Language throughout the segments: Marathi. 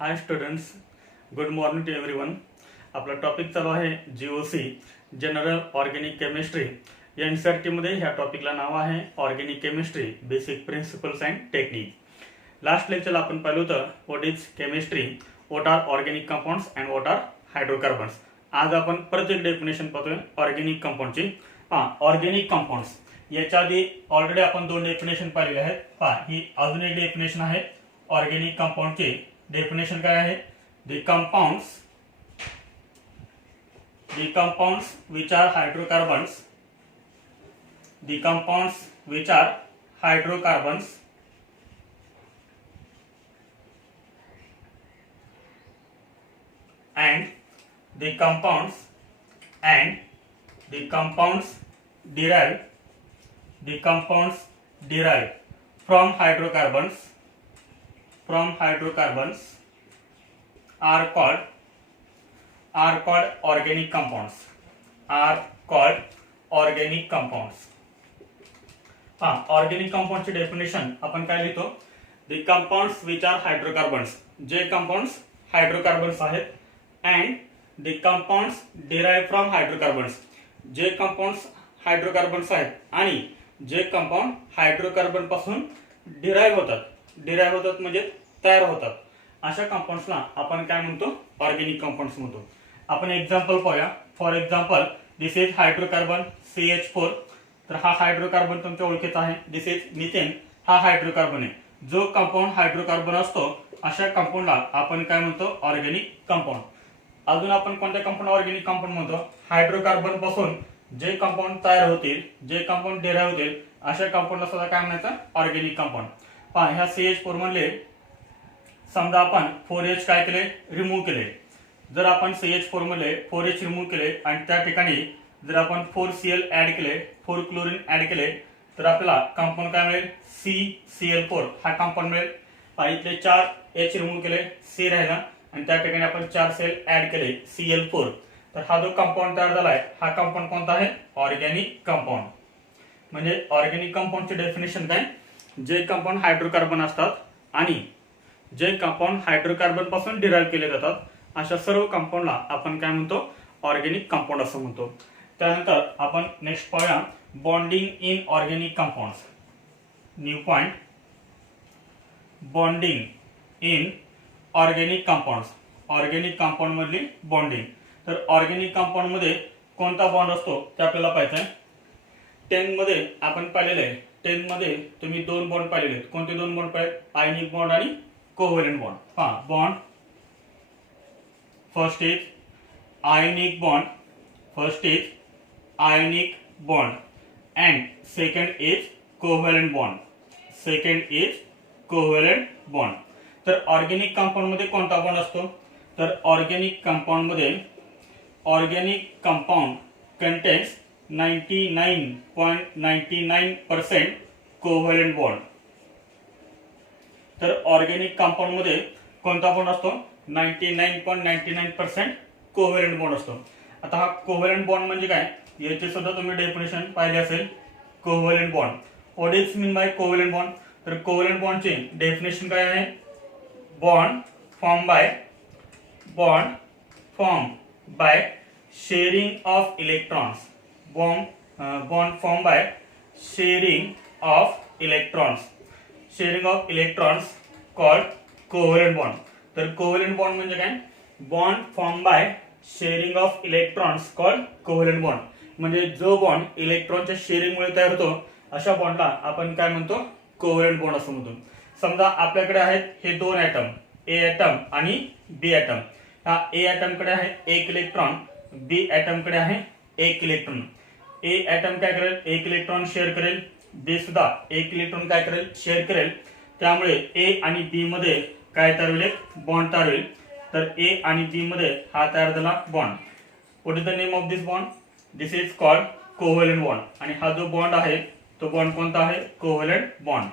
High students, good morning to everyone. आपला टॉपिक चालू आहे GOC जनरल ऑर्गॅनिक केमिस्ट्री. या NCERT मध्ये ह्या टॉपिकला नाव आहे organic chemistry basic principles and technique. Last लेक्चरला आपण पाहिलं होतं what is chemistry, what are organic compounds and what are hydrocarbons. आज आपण प्रत्येक डेफिनेशन पाहतोय ऑर्गॅनिक कंपाऊंडची. ऑर्गॅनिक कंपाऊंड्स याच्या आधी ऑलरेडी आपण दोन डेफिनेशन पाहिलेले आहेत. ही अजून एक डेफिनेशन आहे ऑर्गॅनिक कंपाऊंडची. डेफिनेशन काय आहे? the compounds which are hydrocarbons, the compounds which are hydrocarbons and the compounds derived from hydrocarbons are called organic compounds. Organic कंपाऊंडची डेफिनेशन आपण काय लिहितो? The compounds which are hydrocarbons, जे कंपाऊंड्स हायड्रोकार्बन्स आहेत, and the compounds derive from hydrocarbons, जे कंपाऊंड्स हायड्रोकार्बन्स आहेत आणि जे कंपाऊंड हायड्रोकार्बन पासून डिराइव्ह होतात म्हणजे तयार होतात, अशा कंपाऊंड्सला आपण काय म्हणतो? ऑर्गॅनिक कंपाऊंड्स म्हणतो. आपण एक्झाम्पल पाहूया. For example, this is hydrocarbon CH4. तर हा हायड्रोकार्बन तुमच्या ओळखीचा आहे. This is methane. हा हायड्रोकार्बन आहे. जो कंपाऊंड हायड्रोकार्बन असतो अशा कंपाऊंडला आपण काय म्हणतो? Organic compound. अजून आपण कोणत्या कंपाऊंड ऑर्गॅनिक कंपाऊंड म्हणतो? हायड्रोकार्बन पासून जे कंपाऊंड तयार होतील, जे कंपाऊंड डिराइव्ह होतील, अशा कंपाऊंडला सुद्धा काय म्हणायचं? Organic compound. ह्या CH4 मधले समजा आपण 4H काय केले? रिमूव्ह केले. जर आपण CH4 मध्ये 4H रिमूव्ह केले आणि त्या ठिकाणी जर आपण 4Cl ऍड केले, 4 क्लोरीन ऍड केले, तर आपल्याला कंपाऊंड काय मिळेल? CCl4 हा कंपाऊंड मिळेल. इथले 4H रिमूव्ह केले, C राहिला आणि त्या ठिकाणी आपण 4 सेल ऍड केले, Cl4. तर हा जो कंपाऊंड तयार झालाय हा कंपाऊंड कोणता आहे? Organic compound. म्हणजे ऑर्गॅनिक कंपाऊंडचे डेफिनेशन काय? जे कंपाऊंड हायड्रोकार्बन असतात आणि जे कंपाऊंड हायड्रोकार्बन पासून डिराइव्ह केले जातात, अशा सर्व कंपाऊंडला आपण काय म्हणतो? ऑर्गॅनिक कंपाऊंड असं म्हणतो. त्यानंतर आपण नेक्स्ट पाहूया bonding in organic compounds. New point, bonding in organic compounds. Organic compound मधली बॉन्डिंग. तर ऑर्गॅनिक कंपाऊंड मध्ये कोणता बॉन्ड असतो ते आपल्याला पाहायचं आहे. 10 मध्ये आपण पाहिलेलं आहे. 10 मध्ये तुम्ही दोन बॉन्ड पाहिलेले आहेत. कोणते दोन बॉन्ड पाहिलेत? आयनिक बॉन्ड आणि covalent bond. Bond first is ionic bond and second is covalent bond. तर ऑर्गॅनिक कंपाऊंड मध्ये कोणता बॉन्ड असतो? तर organic compound contains 99.99% covalent bond. तर ऑर्गॅनिक कंपाऊंड मध्ये कोणता बॉन्ड असतो? 99.99% कोव्हॅलेंट बॉन्ड असतो. आता हा कोव्हॅलेंट बॉन्ड म्हणजे काय? याचे सुद्धा तुम्ही डेफिनेशन पाहिले असेल. Covalent bond, what is mean by covalent bond? तर कोव्हॅलेंट बॉन्डचे डेफिनेशन काय आहे? Bond form by sharing of electrons. Bond form by sharing of electrons called covalent bond. तर कोव्हॅलेंट बॉन्ड म्हणजे काय? Bond form by sharing of electrons called covalent bond. म्हणजे जो बॉन्ड इलेक्ट्रॉनच्या शेअरिंगमुळे तयार होतो अशा बॉन्डला आपण काय म्हणतो? कोव्हॅलेंट बॉन्ड असं म्हणतो. समजा आपल्याकडे आहेत हे दोन ॲटम, A ॲटम आणि B ॲटम. हा A ॲटम कडे आहे 1 इलेक्ट्रॉन, B ॲटम कडे आहे 1 इलेक्ट्रॉन. A ॲटम काय करेल? 1 इलेक्ट्रॉन शेअर करेल. B सुद्धा 1 इलेक्ट्रॉन काय करेल? शेअर करेल. त्यामुळे A आणि B मध्ये काय तयार होईल? बॉन्ड तयार होईल. तर A आणि B मध्ये हा तयार झाला bond. What is the name of this bond? This is called covalent bond. आणि हा जो बॉन्ड आहे तो बॉन्ड कोणता आहे? Covalent bond.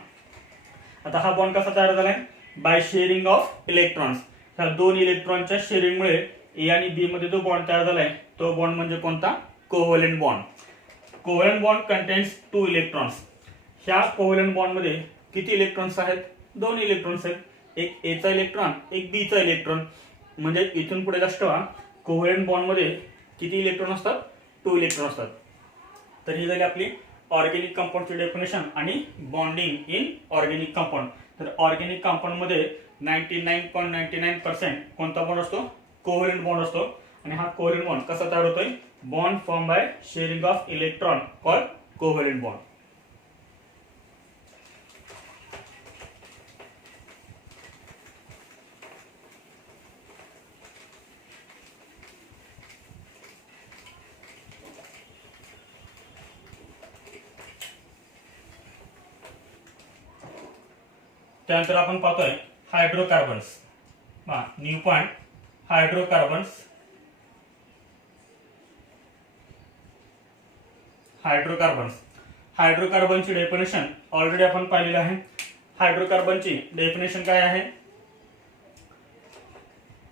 आता हा बॉन्ड कसा तयार झालाय? By sharing of electrons. ह्या दोन इलेक्ट्रॉनच्या शेअरिंगमुळे ए आणि बी मध्ये जो बॉन्ड तयार झालाय तो बॉन्ड म्हणजे कोणता? Covalent bond. Covalent bond contains 2 electrons. ह्या कोव्हॅलेंट बॉन्ड मध्ये किती इलेक्ट्रॉन्स आहेत? 2 इलेक्ट्रॉन्स आहेत. एक एचा इलेक्ट्रॉन एक बीचा इलेक्ट्रॉन, म्हणजे इथून पुढे लक्षात ठेवा कोव्हॅलेंट बॉन्ड मध्ये किती इलेक्ट्रॉन असतात, 2 इलेक्ट्रॉन असतात. तर ही झाली आपली ऑर्गेनिक कंपाऊंडची डेफिनेशन आणि बॉन्डिंग इन ऑर्गेनिक कंपाऊंड. तर ऑर्गेनिक कंपाऊंड मध्ये 99.99% कोणता बॉन्ड असतो, कोव्हॅलेंट बॉन्ड असतो. आणि हा कोव्हॅलेंट बॉन्ड कसा तयार होतोय, bond form by sharing of electron called covalent bond. त्यानंतर आपण पाहतोय हायड्रोकार्बन्स. New point hydrocarbons. हायड्रोकार्बनची डेफिनेशन ऑलरेडी आपण पाहिलेली आहे. हायड्रोकार्बनची डेफिनेशन काय आहे,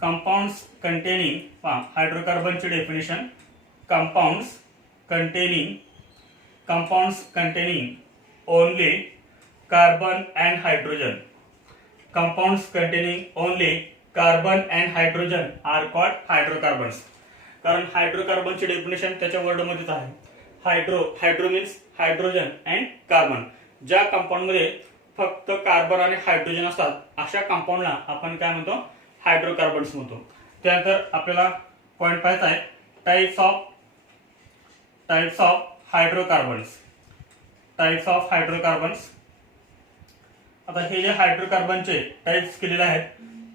कंपाउंड्स कंटेनिंग हायड्रोकार्बनची definition compounds containing only carbon and hydrogen. Compounds containing only carbon and hydrogen are called hydrocarbons. कारण हायड्रोकार्बनची डेफिनेशन त्याच्या वर्ड मध्येच आहे. Hydro means hydrogen and carbon. ज्या कंपाऊंड मध्ये फक्त कार्बन आणि हायड्रोजन असतात अशा कंपाऊंडला आपण काय म्हणतो, हायड्रोकार्बन्स म्हणतो. त्यानंतर आपल्याला पॉइंट पाहायचा आहे टाइप्स ऑफ हायड्रोकार्बन्स. आता हे जे हायड्रोकार्बनचे टाइप्स केलेले आहेत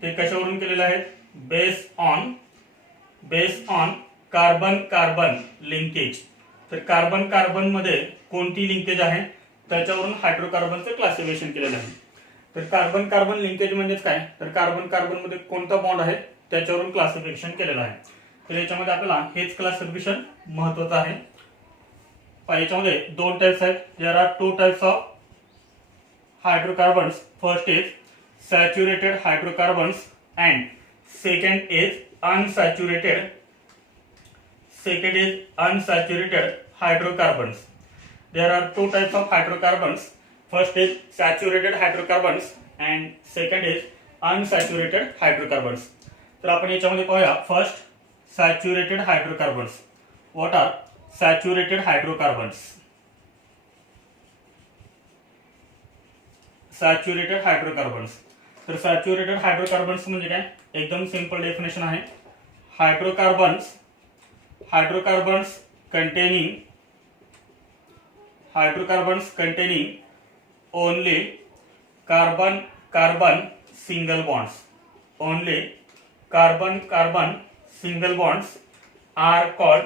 ते कशावरून केलेले आहेत, based on carbon carbon linkage. तर कार्बन कार्बन मध्ये कोणती लिंकेज आहे त्याच्यावरून हायड्रोकार्बनचं क्लासिफिकेशन केलेलं आहे. तर कार्बन कार्बन लिंकेज म्हणजेच काय, तर कार्बन कार्बन मध्ये कोणता बॉन्ड आहे त्याच्यावरून क्लासिफिकेशन केलेलं आहे. तर याच्यामध्ये आपल्याला हेच क्लासिफिकेशन महत्त्वाचं आहे. याच्यामध्ये 2 टाइप्स आहेत. There are 2 types of hydrocarbons. First is saturated hydrocarbons and second is unsaturated hydrocarbons. There are 2 types of hydrocarbons. First is saturated hydrocarbons and second is unsaturated hydrocarbons. तर आपण याच्यामध्ये पाहूया first saturated hydrocarbons. What are saturated hydrocarbons? Saturated hydrocarbons. तर सॅच्युरेटेड हायड्रोकार्बन्स म्हणजे काय, एकदम सिंपल डेफिनेशन आहे. Hydrocarbons containing only carbon carbon single bonds. Only carbon carbon single bonds are called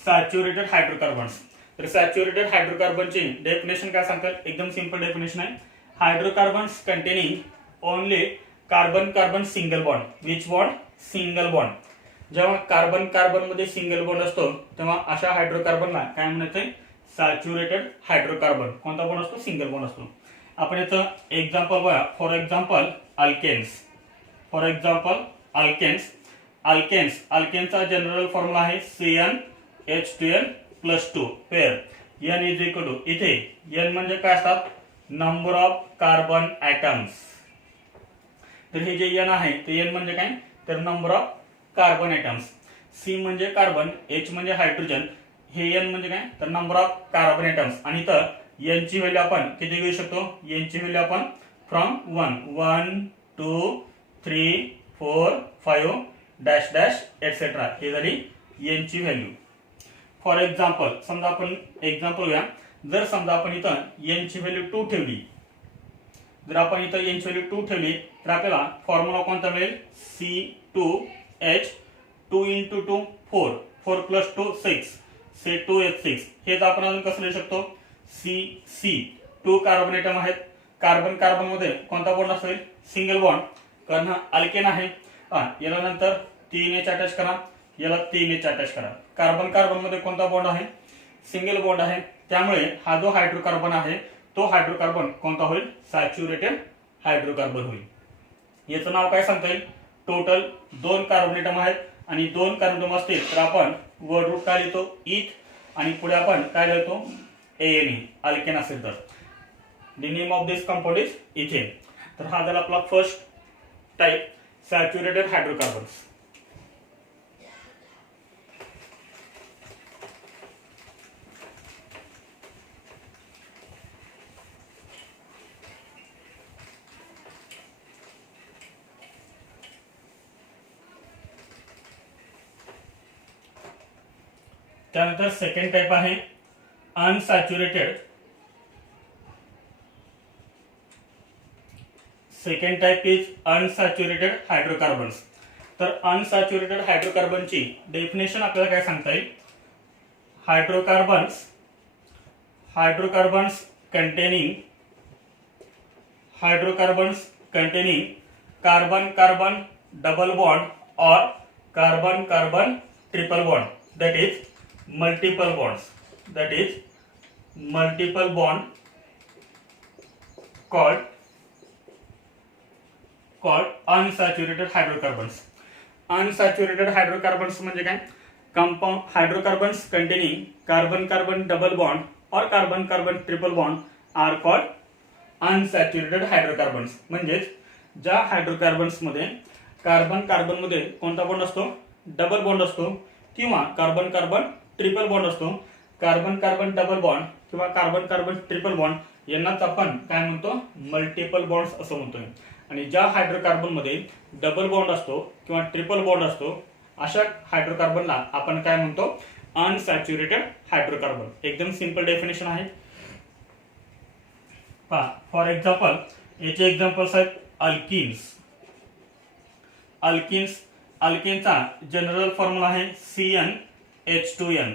saturated hydrocarbons. तर सॅच्युरेटेड हायड्रोकार्बनची डेफिनेशन काय सांगतात, एकदम सिंपल डेफिनेशन आहे. Hydrocarbons containing only carbon carbon single bond. Which bond? Single bond. जेव्हा कार्बन कार्बन मध्ये सिंगल बॉन्ड असतो तेव्हा अशा हायड्रोकार्बनला काय म्हणायचंय, सॅच्युरेटेड हायड्रोकार्बन. कोणता बॉन्ड असतो? सिंगल बॉन्ड असतो. आपण याचं एक्झाम्पल बघा. फॉर एक्झाम्पल अल्केन्सचा जनरल फॉर्म्युला आहे CnH2n+2 where n is equal to, इथे n म्हणजे काय असतात, नंबर ऑफ कार्बन ॲटम्स. तर हे जे n आहे ते n म्हणजे काय, तर number of carbon atoms. C म्हणजे कार्बन, H म्हणजे हायड्रोजन, हे n म्हणजे काय, तर नंबर ऑफ कार्बन ॲटम्स. आणि तर n ची व्हॅल्यू आपण किती घेऊ शकतो, n ची व्हॅल्यू आपण फ्रॉम 1 2 3 4 5 डॅश डॅश एटसेट्रा हे झाली n ची व्हॅल्यू. फॉर एक्झाम्पल समजा आपण एक्झाम्पल घ्या. जर समजा आपण इथं n ची व्हॅल्यू 2 ठेवली, तर आपल्याला फॉर्म्युला कोणता मिळेल, C2H2 × 2 4 4 + 2 6 2H6. हेच आपण अजून कसं लिहू शकतो, C2 कार्बन ॲटम आहेत. कार्बन कार्बन मध्ये कोणता बॉन्ड असेल, सिंगल बॉन्ड, कारण हा अल्केन आहे. याला नंतर 3H अटॅच करा, याला 3H अटॅच करा. कार्बन कार्बन मध्ये कोणता बॉन्ड आहे, सिंगल बॉन्ड आहे. त्यामुळे हा जो हायड्रोकार्बन आहे तो हायड्रोकार्बन कोणता होईल, सॅच्युरेटेड हायड्रोकार्बन होईल. याचं नाव काय सांगता येईल, टोटल 2 कार्बन ॲटम आहेत आणि 2 कार्बन ॲटम असतील तर आपण वर्ड रूट काय लिहितो, इथ, आणि पुढे आपण काय लिहितो, ANE अल्केन असेल तर. The name of this compound is ethane. तर हा झाला आपला फर्स्ट टाइप सॅच्युरेटेड हायड्रोकार्बन्स. त्यानंतर सेकंड टाइप आहे unsaturated. Second type is unsaturated hydrocarbons. तर अनसॅच्युरेटेड हायड्रोकार्बनची डेफिनेशन आपल्याला काय सांगता येईल? Hydrocarbons containing carbon carbon double bond or carbon carbon triple bond, that is multiple bonds, called unsaturated hydrocarbons. Unsaturated hydrocarbons म्हणजे काय? Compound hydrocarbons containing carbon carbon double bond or carbon carbon triple bond are called unsaturated hydrocarbons. म्हणजेच ज्या हायड्रोकार्बन्स मध्ये कार्बन कार्बन मध्ये कोणता बॉन्ड असतो? डबल बॉन्ड असतो किंवा कार्बन कार्बन ट्रिपल बॉन्ड असतो. कार्बन कार्बन डबल बॉन्ड किंवा कार्बन कार्बन ट्रिपल बॉन्ड यांनाच आपण काय म्हणतो? मल्टिपल बॉन्ड्स असं म्हणतोय. आणि ज्या हायड्रोकार्बन मध्ये डबल बॉन्ड असतो किंवा ट्रिपल बॉन्ड असतो अशा हायड्रोकार्बनला आपण काय म्हणतो? Unsaturated hydrocarbon. एकदम सिंपल डेफिनेशन आहे. पहा, फॉर एक्झाम्पल याचे एक्झाम्पल्स आहेत अल्किनचा जनरल फॉर्म्युला आहे CnH2n.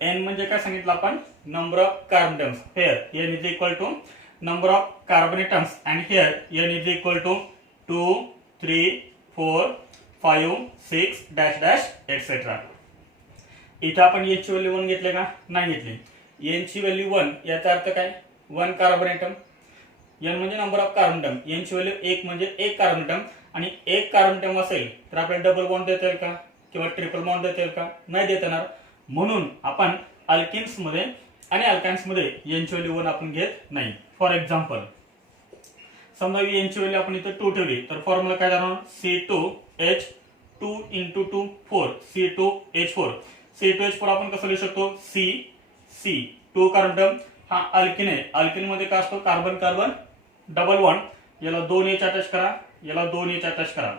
n म्हणजे काय सांगितलं आपण? Number of carbon atoms. Here n is equal to number of carbon atoms and here n is equal to 2, 3, 4, 5, 6 dash dash etc. इथं आपण n ची व्हॅल्यू 1 घेतले का? नाही घेतली. n ची व्हॅल्यू 1 याचा अर्थ काय? 1 कार्बन ॲटम. n म्हणजे number of carbon atom. n ची व्हॅल्यू 1 म्हणजे 1 कार्बन ॲटम आणि 1 कार्बन ॲटम असेल तर आपल्याला डबल बॉन्ड देता येईल का किंवा ट्रिपल बॉन्ड देता येईल का? नाही देता येणार. म्हणून आपण अल्किन्स मध्ये आणि अल्काइन्स मध्ये n ची व्हॅल्यू 1 आपण घेत नाही. फॉर एक्झाम्पल समजा n ची व्हॅल्यू आपण इथे 2 ठेवली तर फॉर्म्युला काय जाणार? C2H2 into 2 4 C2H4. C2H4 आपण कसं लिहू शकतो? C 2 carbon atom. हा अल्किन आहे. अल्किन मध्ये काय असतो? Carbon carbon double bond. याला 2H अटॅच करा, याला 2H अटॅच करा.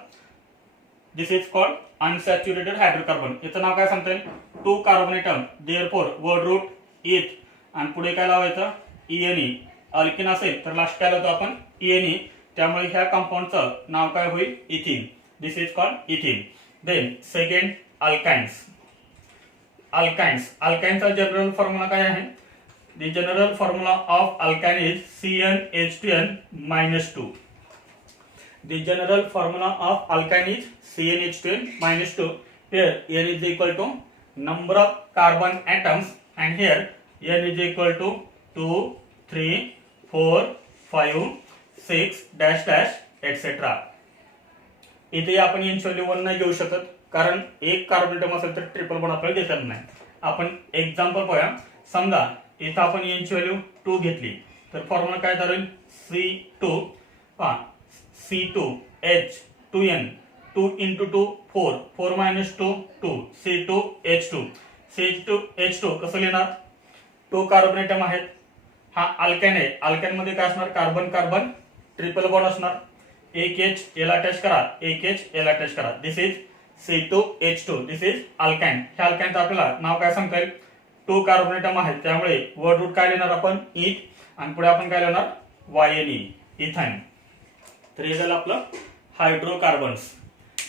This is called unsaturated hydrocarbon. याचं नाव काय सांगता येईल? 2 carbon atom. Therefore word root eth आणि पुढे काय लावायचं? ENE. अल्किन असेल तर लास्ट काय लावतो आपण? ENE. त्यामुळे ह्या कंपाऊंडचं नाव काय होईल? Ethyne. This is called ethyne. Then second अल्काइन्सचा जनरल फॉर्म्युला काय आहे? The general formula of alkyne is CnH2n minus 2. The general formula of alkyne is CnH2n minus 2. Here n is equal to number of carbon atoms and here n is equal to 2, 3, 4, 5, 6 dash dash etc. इथे आपण n ची व्हॅल्यू 1 नाही घेऊ शकत कारण एक कार्बन ॲटम असेल तर ट्रिपल बॉन्ड आपल्याला देता नाही. आपण एक्झाम्पल पाहूया. समजा इथं आपण n ची व्हॅल्यू 2 घेतली तर फॉर्म्युला काय ठरेल? C2H2n 2 into 2 4 4 minus 2 2 C2H2 कसं लिहिणार? 2 कार्बन ॲटम आहेत. हा अल्काइन आहे. अल्काइन मध्ये काय असणार? कार्बन कार्बन ट्रिपल बॉन्ड असणार. एक H याला अटॅच करा, एक H याला अटॅच करा. This is C2H2. This is alkyne. ह्या अल्काइनचं आपल्याला नाव काय सांगता येईल? 2 कार्बन ॲटम आहेत त्यामुळे वर्ड रूट काय लिहिणार आपण? इथ आणि पुढे आपण काय लिहिणार? YNE ethyne. तर हे झालं आपलं हायड्रोकार्बन्स.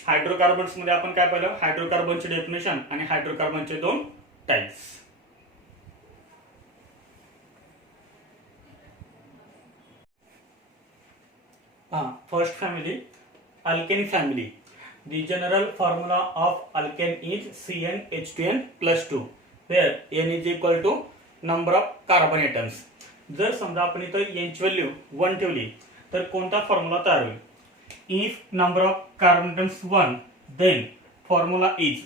हायड्रोकार्बन्स मध्ये आपण काय पाहिलं? हायड्रोकार्बनची डेफिनेशन आणि हायड्रोकार्बनचे 2 types. First family alkane family. The general formula of alkane is CnH2n plus 2 where n is equal to number of carbon atoms. जर समजा आपण इथं n ची व्हॅल्यू 1 ठेवली तर कोणता फॉर्म्युला तयार होईल? If number of carbon atoms 1 then formula is.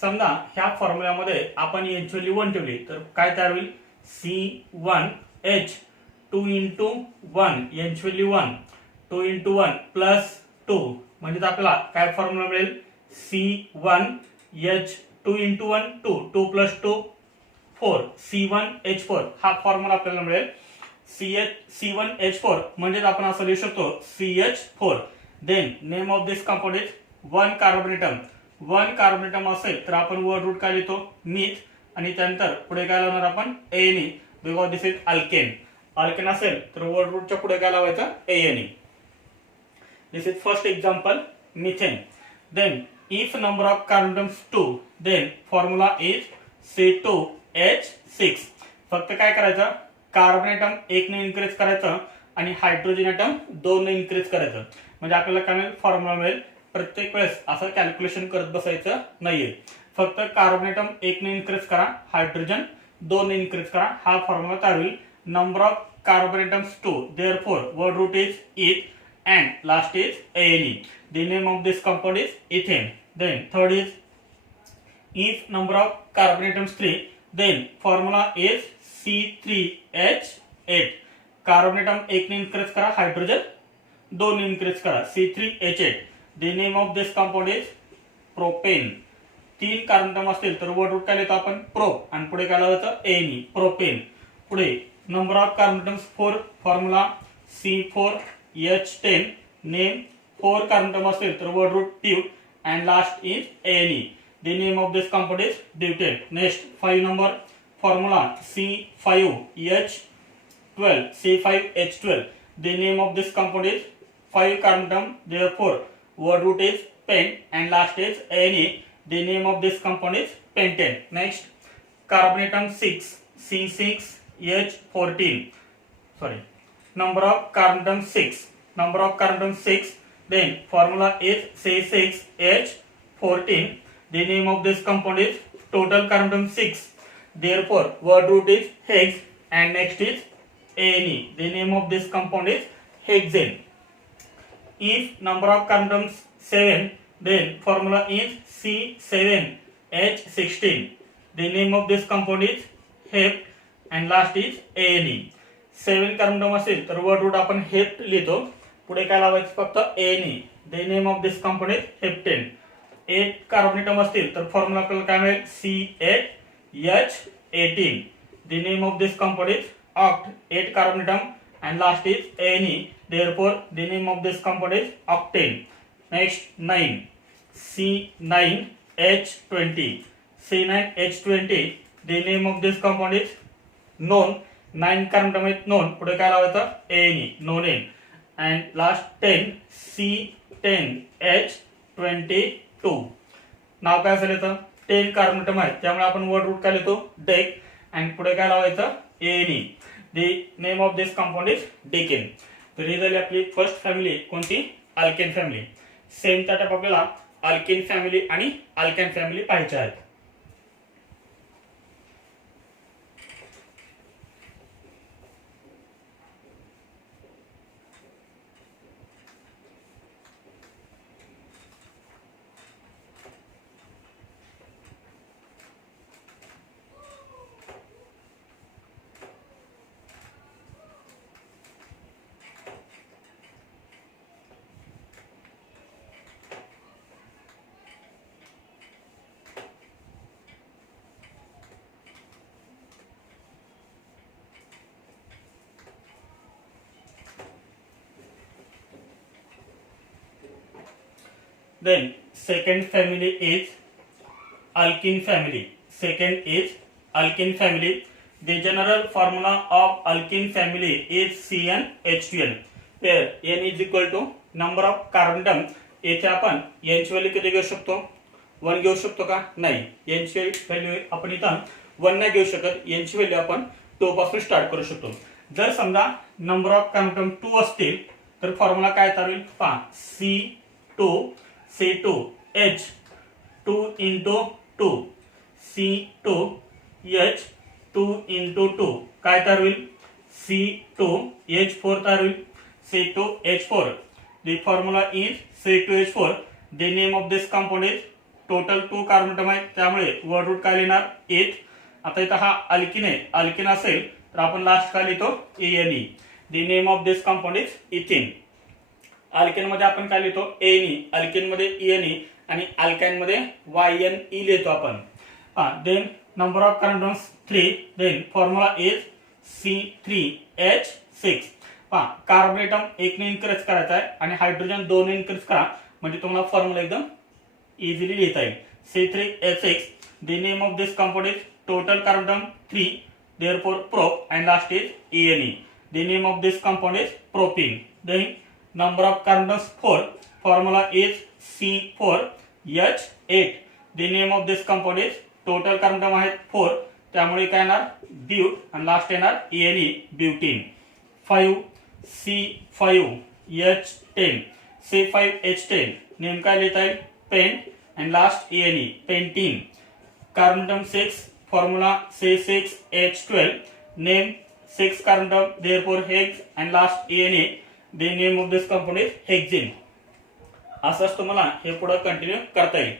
समजा ह्या फॉर्म्युल्यामध्ये आपण n ची व्हॅल्यू 1 ठेवली तर काय तयार होईल? C1H2 2 into 1 यांची व्हॅल्यू 1 2 into 1 plus 2 म्हणजे आपल्याला काय फॉर्म्युला मिळेल C1H2 into 1 2 2 plus 2 4 C1H4 हा फॉर्म्युला आपल्याला मिळेल C1H4 म्हणजे आपण असं लिहू शकतो CH4. Then name of this compound is 1 carbon atom असेल तर आपण वर्ड रूट काय लिहितो मिथ आणि त्यानंतर पुढे काय लावणार आपण ANE because this is alkane असेल तर वर्ड रूटच्या पुढे काय लावायचं ANE. This is first example methane. Then if number of carbon atoms 2 then formula is C2H6. फक्त काय करायचं कार्बन ॲटम 1 ने इन्क्रीज करायचं आणि हायड्रोजन ॲटम 2 ने इन्क्रीज करायचं म्हणजे आपल्याला काय मिळेल फॉर्म्युला मिळेल. प्रत्येक वेळेस असं कॅल्क्युलेशन करत बसायचं नाहीये. फक्त कार्बन ॲटम 1 ने इन्क्रीज करा हायड्रोजन 2 ने इन्क्रीज करा हा फॉर्म्युला तयार होईल. Number of carbon atoms 2 therefore word root is eth and last is ANE. The name of this compound is ethane. Then third is if number of carbon atoms 3 then formula is C3H8. Carbon atom 1 ने इन्क्रीज करा हायड्रोजन 2 ने इन्क्रीज करा C3H8. The name of this compound is propane. 3 carbon atom असतील तर वर्ड रूट काय लिहितो आपण प्रोप आणि पुढे काय लावायचं ANE प्रोपेन. पुढे number of carbon atoms 4 formula C4H10 name 4 carbon atom असतील तर word root tube and last is ANE. The name of this compound is butane. Next 5 number formula C5H12. The name of this compound is 5 carbon atom therefore word root is pen and last is ANE. The name of this compound is pentane. Next carbon atom 6 C6H14. Sorry. Number of carbon atom 6. Then formula is C6H14. The name of this compound is total carbon atom 6. Therefore word root is hex and next is ANE. The name of this compound is hexane. If number of carbon atoms 7 then formula is C7H16. The name of this compound is hept and last is ANE. 7 carbon atom असेल तर वर्ड रूट आपण हेप्ट लिहितो पुढे काय लावायचं फक्त ANE. The name of this compound is heptane. 8 carbon atom असतील तर फॉर्म्युला आपल्याला काय मिळेल C8H18. The name of this compound is oct. 8 carbon atom and last is ANE. Therefore the name of this compound is octane. Next 9 C9H20. C9H20. The name of this compound is known. 9 carbon atom आहेत known पुढे काय लावायचं ANE known and last 10 C10H22. नाव काय असेल याचं 10 कार्बन ॲटम आहेत त्यामुळे आपण वर्ड रूट काय लिहितो डेक आणि पुढे काय लावायचं ANE. The name of this compound is decane. तर ही झाली आपली फर्स्ट फॅमिली कोणती अल्केन फॅमिली. सेम त्या टाइप आपल्याला अल्केन फॅमिली आणि अल्केन फॅमिली पाहायचे आहेत. Then second family is alkene family. Second is alkene family. The general formula of alkene family is CnH2n, where n is equal to number of carbon atoms. येथे आपण n ची व्हॅल्यू किती घेऊ शकतो 1 घेऊ शकतो का नाही. n ची व्हॅल्यू आपण इथं 1 नाही घेऊ शकत. n ची व्हॅल्यू आपण 2 पासून स्टार्ट करू शकतो. जर समजा नंबर ऑफ कार्बन ॲटम 2 असतील तर फॉर्म्युला काय तयार होईल पहा C2H 2 into 2 C2H 2 into 2 काय तयार होईल C2H4 तयार होईल. C2H4. The formula is C2H4. The name of this compound is total 2 carbon atom आहे त्यामुळे वर्ड रूट काय लिहिणार एथ. आता इथं हा अल्किन आहे. अल्किन असेल तर तर आपण लास्ट काय लिहितो ENE. The name of this compound is ethene. Alkane मध्ये आपण काय लिहितो ANE, अल्केन मध्ये ENE आणि अल्काइन मध्ये YNE लिहितो आपण. Then number of carbons 3. Then formula is C3H6. Carbon atom 1 ने इन्क्रीज करायचा आहे आणि हायड्रोजन 2 ने इन्क्रीज करा म्हणजे तुम्हाला फॉर्म्युला एकदम इझिली लिहिता येईल. C3H6. The name of this compound is total carbon 3, therefore prop, and last is ENE. The name of this compound is propene. Then number of carbons 4. Formula is C4H8. The name of this compound is total carbon आहेत 4, त्यामुळे काय येणार ब्यूट आणि लास्ट येणार ENE butene. 5 C5H10. C5H10 name काय लिहिता येईल pent and last ENE pentene. Carbon 6. Formula C6H12. Name 6 carbon, therefore hex, and last ENE. The name of this compound is hexene. असंच तुम्हाला हे पुढे कंटिन्यू करता येईल.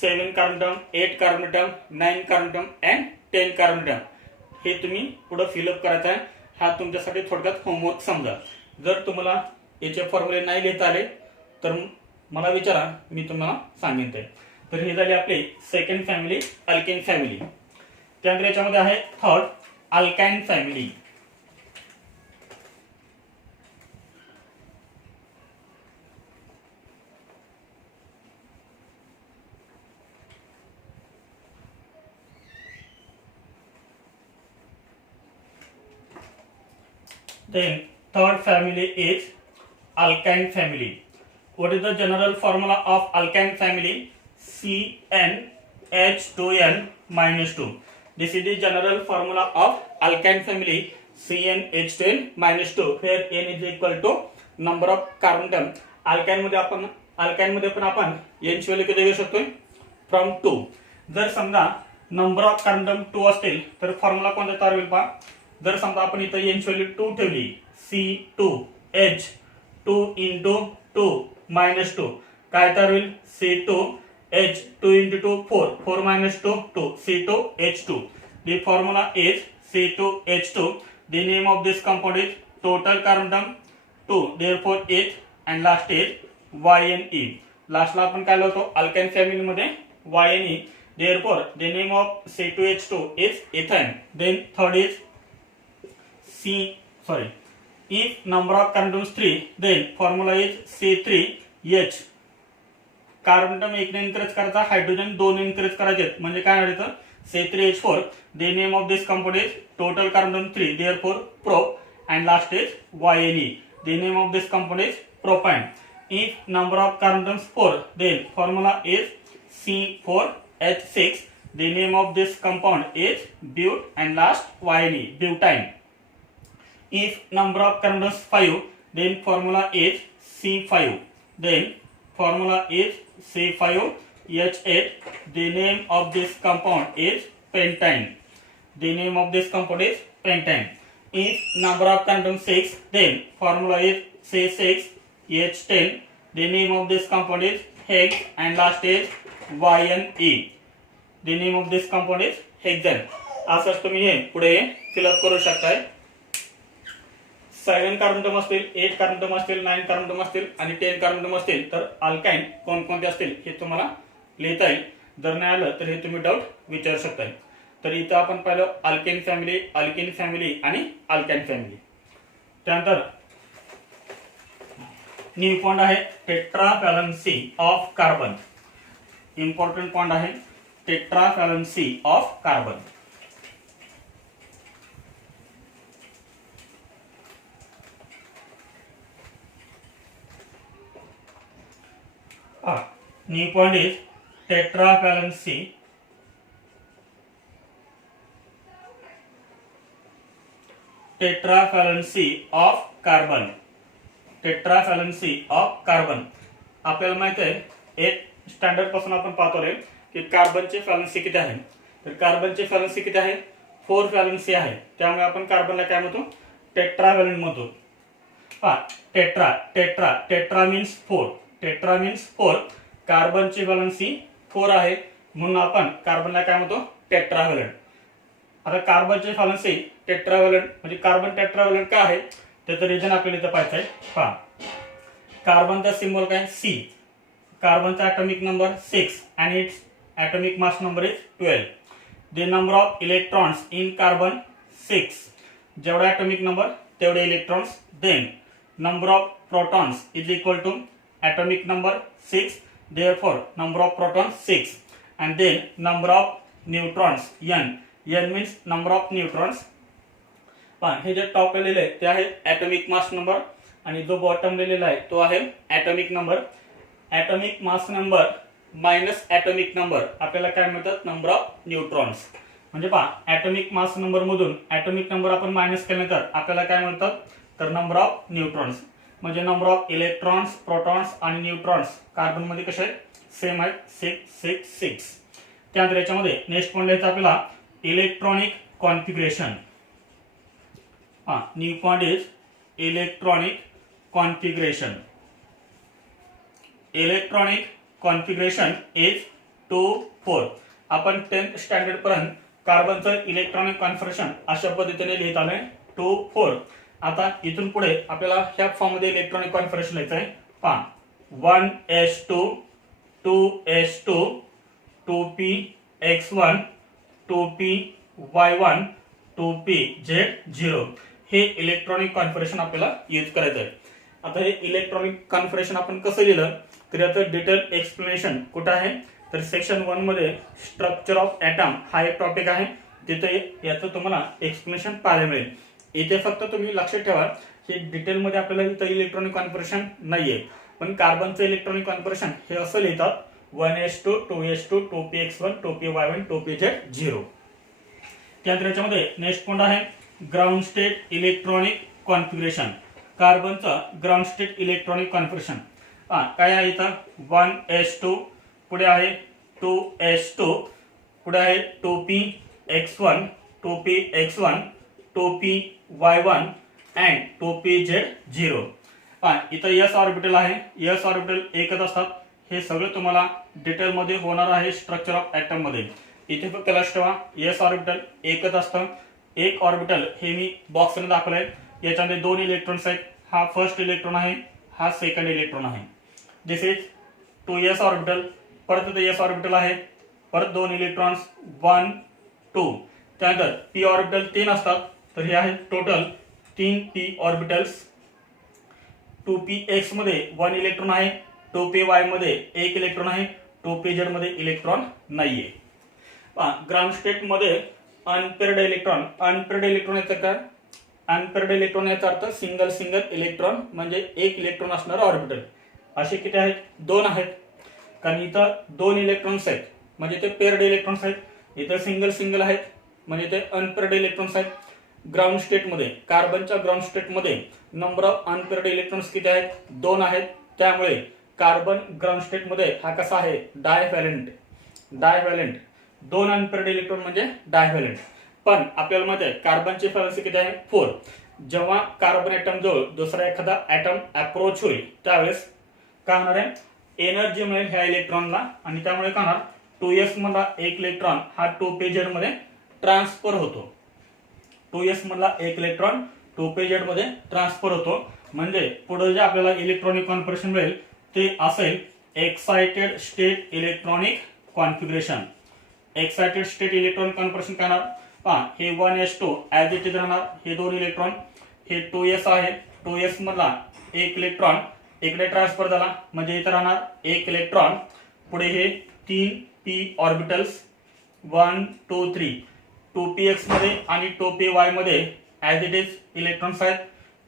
7 carbon, 8 carbon, 9 carbon and 10 carbon हे तुम्ही पुढे फिलअप करायचं आहे. हा तुमच्यासाठी थोडक्यात होमवर्क समजा. जर तुम्हाला याचे फॉर्म्युले नाही लिहिता आले तर मला विचारा, मी तुम्हाला सांगेन ते. तर हे झाले आपले सेकंड फॅमिली अल्केन फॅमिली. त्यानंतर याच्यामध्ये आहे third alkyne family. Then third family is alkyne family. What is the general formula of alkyne family? CnH2n minus 2. This is the general formula of alkyne family CnH2n minus 2. Here n is equal to number of carbon. Alkyne मध्ये आपण n ची व्हॅल्यू किती घेऊ शकतो फ्रॉम 2. जर समजा नंबर ऑफ कार्बन 2 असतील तर फॉर्म्युला कोणता तयार होईल पहा. जर समजा आपण इथे n ची व्हॅल्यू 2 ठेवली C2H2 into 2 minus 2 काय तयार होईल C2H2 into 2 4 minus 2 2 C2H2. The formula is C2H2. The name of this compound is total carbon 2, therefore H, and last is YNE. लास्टला आपण काय लिहितो अल्काइन फॅमिली मध्ये YNE. Therefore the name of C2H2 is ethane. Then third is if number of carbons 3, then formula is C3H. Carbon term 1 ने इन्क्रीज करायचा, हायड्रोजन 2 ने इन्क्रीज करायचे म्हणजे काय होणार C3H4. The name of this compound is total carbon 3, therefore prop, and last is YNE. The name of this compound is propane. If number of carbons 4, then formula is C4H6. The name of this compound is but, and last YNE butane. If number of carbons 5, then formula is C5. Then formula is C5H8. The name of this compound is pentane. The name of this compound is pentane. If number of carbons 6, then formula is C6H10. The name of this compound is hex, and last is YNE. The name of this compound is hexane. असंच तुम्ही हे पुढे फिलअप करू शकताय. 7 कार्बन असतील, 8 कार्बन असतील, 9 कार्बन असतील आणि 10 कार्बन असतील तर अल्काइन कोणकोणते असतील हे तुम्हाला लिहिता येईल. जर नाही आलं तर हे तुम्ही डाऊट विचारू शकता. तर इथं आपण पाहिलं अल्केन फॅमिली, अल्किन फॅमिली आणि अल्काइन फॅमिली. त्यानंतर न्यू पॉइंट आहे tetravalency of carbon. Important point आहे tetravalency of carbon. New point is tetravalency of carbon. Tetravalency of carbon. आपल्याला माहित आहे 8 स्टँडर्ड पासून आपण पाहतो की कार्बनची व्हॅलेन्सी किती आहे. तर कार्बनची व्हॅलेन्सी किती आहे 4 व्हॅलेन्सी आहे. त्यामुळे आपण कार्बनला काय म्हणतो टेट्राव्हॅलेंट म्हणतो. Tetra means 4. Tetra means 4. कार्बनची व्हॅलेन्सी 4 आहे म्हणून आपण कार्बनला काय म्हणतो टेट्राव्हॅलेंट. आता कार्बनचे व्हॅलेन्सी टेट्राव्हॅलंट म्हणजे कार्बन टेट्राव्हॅलंट काय आहे त्याचं रिजन आपल्याला इथं पाहायचं आहे. पहा, कार्बनचा सिम्बॉल काय सी, कार्बनचा atomic number 6 and its atomic mass number is 12. The number of electrons in carbon 6. जेवढा atomic number तेवढे electrons. Then number of protons is equal to atomic number 6. Therefore number of protons 6. And then number of neutrons n. n means number of neutrons. पहा, हे जे टॉप लिहिलेले आहे ते आहे ॲटॉमिक मास नंबर आणि जो बॉटम लिहिलेला आहे तो आहे atomic number. Atomic mass number minus atomic number आपल्याला काय मिळतात, नंबर ऑफ न्यूट्रॉन्स. म्हणजे पहा, ॲटॉमिक मास नंबर मधून ॲटॉमिक नंबर आपण मायनस केल्यानंतर आपल्याला काय मिळतात, तर नंबर ऑफ न्यूट्रॉन्स. म्हणजे नंबर ऑफ इलेक्ट्रॉन्स, प्रोटॉन्स आणि न्यूट्रॉन्स कार्बन मध्ये कसे आहेत, सेम आहेत, 6 6 6. त्यानंतर याच्यामध्ये नेक्स्ट पॉईंट लिहायचा आपल्याला electronic configuration. New point is electronic configuration. Electronic configuration is 2 4. आपण 10th स्टँडर्ड पर्यंत कार्बनचं इलेक्ट्रॉनिक कॉन्फिगरेशन अशा पद्धतीने लिहित आलोय 2 4. आता इथून पुढे आपल्याला ह्या फॉर्म मध्ये इलेक्ट्रॉनिक कॉन्फिगरेशन लिहायचं आहे. पहा, 1s2 2s2 2px1 2py1 2pz0 हे इलेक्ट्रॉनिक कॉन्फिगरेशन आपल्याला यूज करायचं आहे. आता हे इलेक्ट्रॉनिक कॉन्फिगरेशन आपण कसं लिहिलं तर याचं डिटेल एक्सप्लेनेशन कुठं आहे, तर सेक्शन 1 मध्ये स्ट्रक्चर ऑफ ॲटम हा एक टॉपिक आहे, तिथे याचं तुम्हाला एक्सप्लेनेशन पाहायला मिळेल. इथे फक्त तुम्ही लक्षात ठेवा की डिटेलमध्ये आपल्याला इथं इलेक्ट्रॉनिक कॉन्फिगरेशन नाहीये, पण कार्बनचं इलेक्ट्रॉनिक कॉन्फिगरेशन हे असं लिहितात 1s2 2s2 2px1 2py1 2pz0. त्यानंतर याच्यामध्ये नेक्स्ट पॉइंट आहे ग्राउंड स्टेट इलेक्ट्रॉनिक कॉन्फिगरेशन. कार्बनचा ग्राउंड स्टेट इलेक्ट्रॉनिक कॉन्फिगरेशन काय आहे, इथं 1s2 पुढे आहे 2s2 पुढे आहे 2px1 2px1 2py1 and 2pz0. इथं s ऑर्बिटल आहे, s ऑर्बिटल एकच असतात. हे सगळं तुम्हाला डिटेल मध्ये होणार आहे स्ट्रक्चर ऑफ ॲटम मध्ये. इथे फक्त लक्ष ठेवा s ऑर्बिटल एकच असतं. एक ऑर्बिटल हे मी बॉक्सने दाखवलंय, याच्यामध्ये 2 इलेक्ट्रॉन्स आहेत. हा फर्स्ट इलेक्ट्रॉन आहे, हा सेकंड इलेक्ट्रॉन आहे. This is 2s orbital. परत s ऑर्बिटल आहे, परत 2 इलेक्ट्रॉन्स 1 2. त्यानंतर p ऑर्बिटल 3 असतात, तर हे आहे टोटल 3 p ऑर्बिटल्स. 2px मध्ये 1 इलेक्ट्रॉन आहे, 2py मध्ये 1 इलेक्ट्रॉन आहे, 2pz मध्ये इलेक्ट्रॉन नाहीये. ग्राउंड स्टेट मध्ये अनपेअर्ड इलेक्ट्रॉन. अनपेअर्ड इलेक्ट्रॉन याचा काय, अनपेअर्ड इलेक्ट्रॉन याचा अर्थ सिंगल सिंगल इलेक्ट्रॉन म्हणजे 1 इलेक्ट्रॉन असणार ऑर्बिटल. असे किती आहेत, 2 आहेत. कारण इथं 2 इलेक्ट्रॉन्स आहेत म्हणजे ते पेअर्ड इलेक्ट्रॉन्स आहेत, इथं सिंगल सिंगल आहेत म्हणजे ते अनपेअर्ड इलेक्ट्रॉन्स आहेत. ग्राउंड स्टेट मध्ये कार्बनच्या ग्राउंड स्टेट मध्ये नंबर ऑफ अनपेअर्ड इलेक्ट्रॉन्स किती आहेत, 2 आहेत. त्यामुळे कार्बन ग्राउंड स्टेट मध्ये हा कसा आहे, डायव्हॅलेंट. डायव्हॅलेंट 2 अनपेअर्ड इलेक्ट्रॉन म्हणजे डायव्हॅलेंट. पण आपल्याला माहिती आहे कार्बनची फ्रिक्वेन्सी किती आहे, 4. जेव्हा कार्बन ॲटम जवळ दुसरा एखादा ॲटम अप्रोच होईल त्यावेळेस काय होणार आहे, एनर्जी मिळेल ह्या इलेक्ट्रॉनला आणि त्यामुळे काय होणार, 2s मधला 1 इलेक्ट्रॉन हा 2pz मध्ये ट्रान्सफर होतो. 2s मधला 1 इलेक्ट्रॉन 2pz मध्ये ट्रान्सफर होतो. म्हणजे पुढे जे आपल्याला इलेक्ट्रॉनिक कॉन्फिगरेशन मिळेल ते असेल excited state electronic configuration. Excited state electronic configuration काय होणार, पहा हे 1s2 ऍज इट इज राहणार, हे 2 इलेक्ट्रॉन, हे 2s आहे, 2s मधला 1 इलेक्ट्रॉन इकडे ट्रान्सफर झाला म्हणजे इथे राहणार 1 इलेक्ट्रॉन. पुढे हे 3 p ऑर्बिटल्स 1 2 3 2px मध्ये आणि 2py मध्ये ऍज इट इज इलेक्ट्रॉन्स आहेत.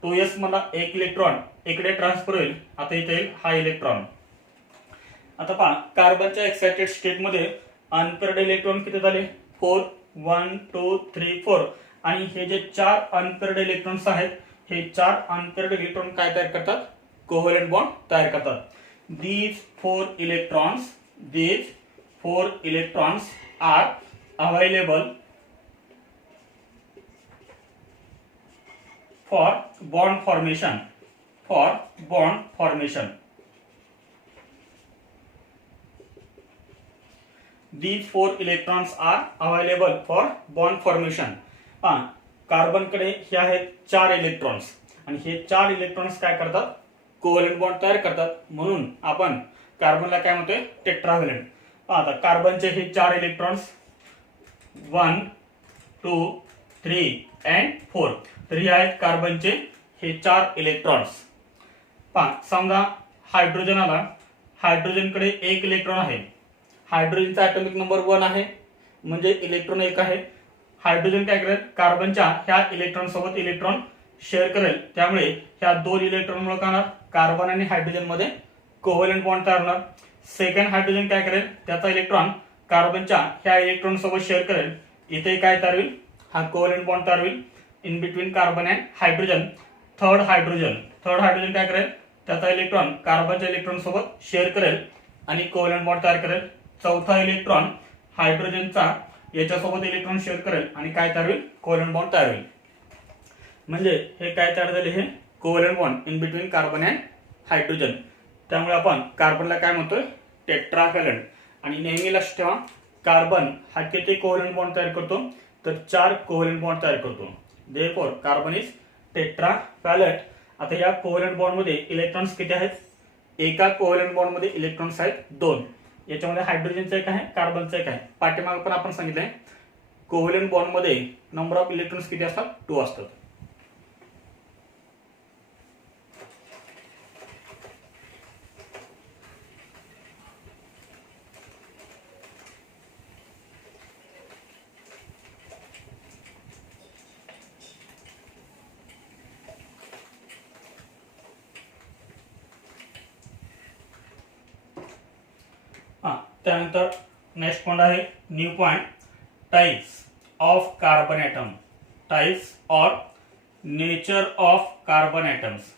2s मधला 1 इलेक्ट्रॉन इकडे ट्रान्सफर होईल, आता इथे येईल हा इलेक्ट्रॉन. आता पहा कार्बनच्या एक्साइटेड स्टेट मध्ये अनपेअर्ड इलेक्ट्रॉन किती झाले, 4 1 2 3 4. आणि हे जे 4 अनपेअर्ड इलेक्ट्रॉन्स आहेत हे 4 अनपेअर्ड इलेक्ट्रॉन काय तयार करतात, कोव्हॅलेंट बॉन्ड तयार करतात. these 4 electrons are available for bond formation. these 4 electrons are available for bond formation. Carbon कडे हे आहेत 4 इलेक्ट्रॉन्स आणि हे 4 इलेक्ट्रॉन्स काय करतात, कोव्हॅलेंट बॉन्ड तयार करतात. म्हणून आपण कार्बनला काय म्हणतोय, टेट्राव्हॅलेंट. आता कार्बनचे हे 4 इलेक्ट्रॉन्स 1 2 3 and 4, तर हे आहेत कार्बनचे हे 4 इलेक्ट्रॉन्स. समजा हायड्रोजन आला, हायड्रोजन कडे 1 इलेक्ट्रॉन आहे. हायड्रोजनचा ॲटॉमिक नंबर 1 आहे म्हणजे इलेक्ट्रॉन 1 आहे. हायड्रोजन काय करेल, कार्बनच्या ह्या इलेक्ट्रॉन सोबत इलेक्ट्रॉन शेअर करेल. त्यामुळे ह्या 2 इलेक्ट्रॉनमुळे काय होणार, कार्बन आणि हायड्रोजन मध्ये कोव्हॅलेंट बॉन्ड तयार होणार. सेकंड हायड्रोजन काय करेल, त्याचा इलेक्ट्रॉन कार्बनच्या ह्या इलेक्ट्रॉन सोबत शेअर करेल. इथे काय तयार होईल, हा कोव्हॅलेंट बॉन्ड तयार होईल in between carbon and hydrogen. Third hydrogen काय करेल, त्याचा इलेक्ट्रॉन कार्बनच्या इलेक्ट्रॉन सोबत शेअर करेल आणि कोव्हॅलेंट बॉन्ड तयार करेल. चौथा इलेक्ट्रॉन हायड्रोजनचा याच्यासोबत इलेक्ट्रॉन शेअर करेल आणि काय तयार होईल, कोव्हॅलेंट बॉन्ड तयार होईल. म्हणजे हे काय तयार झाले, हे covalent bond in between carbon and hydrogen. त्यामुळे आपण कार्बनला काय म्हणतोय, टेट्राव्हॅलेंट. आणि नेहमी लक्षात ठेवा, कार्बन हा किती कोव्हॅलेंट बॉन्ड तयार करतो, तर 4 कोव्हॅलेंट बॉन्ड तयार करतो. Therefore carbon is tetravalent. आता या कोव्हॅलेंट बॉन्ड मध्ये इलेक्ट्रॉन्स किती आहेत, एका कोव्हॅलेंट बॉन्ड मध्ये इलेक्ट्रॉन्स आहेत 2. याच्यामध्ये हायड्रोजनचं एक आहे, कार्बनचं एक आहे. पाठीमागे पण आपण सांगितलंय कोव्हॅलेंट बॉन्ड मध्ये नंबर ऑफ इलेक्ट्रॉन्स किती असतात, 2 असतात. त्यानंतर नेक्स्ट पॉइंट आहे new point, types of carbon atom. Types or nature of carbon atoms.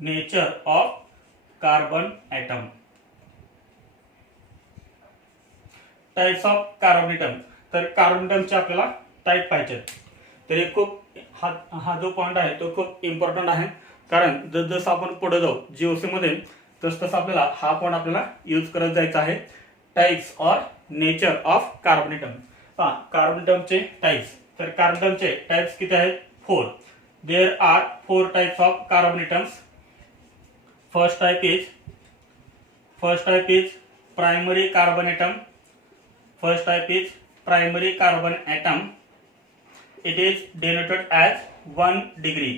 Nature of carbon atom. Types of carbon atom. तर कार्बन ॲटमचे आपल्याला टाइप पाहिजेत. तर हे खूप हा जो पॉइंट आहे तो खूप इम्पॉर्टंट आहे. कारण जसं आपण पुढे जाऊ जीओसी मध्ये तसं आपल्याला हा पॉइंट आपल्याला यूज करत जायचा आहे. Types or nature of carbon atom. Carbon ॲटमचे टाइप्स. तर कार्बन ॲटमचे टाइप्स किती आहेत, 4. There are 4 types of carbon atoms. First type is primary carbon atom. First type is primary carbon atom. It is denoted as 1 degree.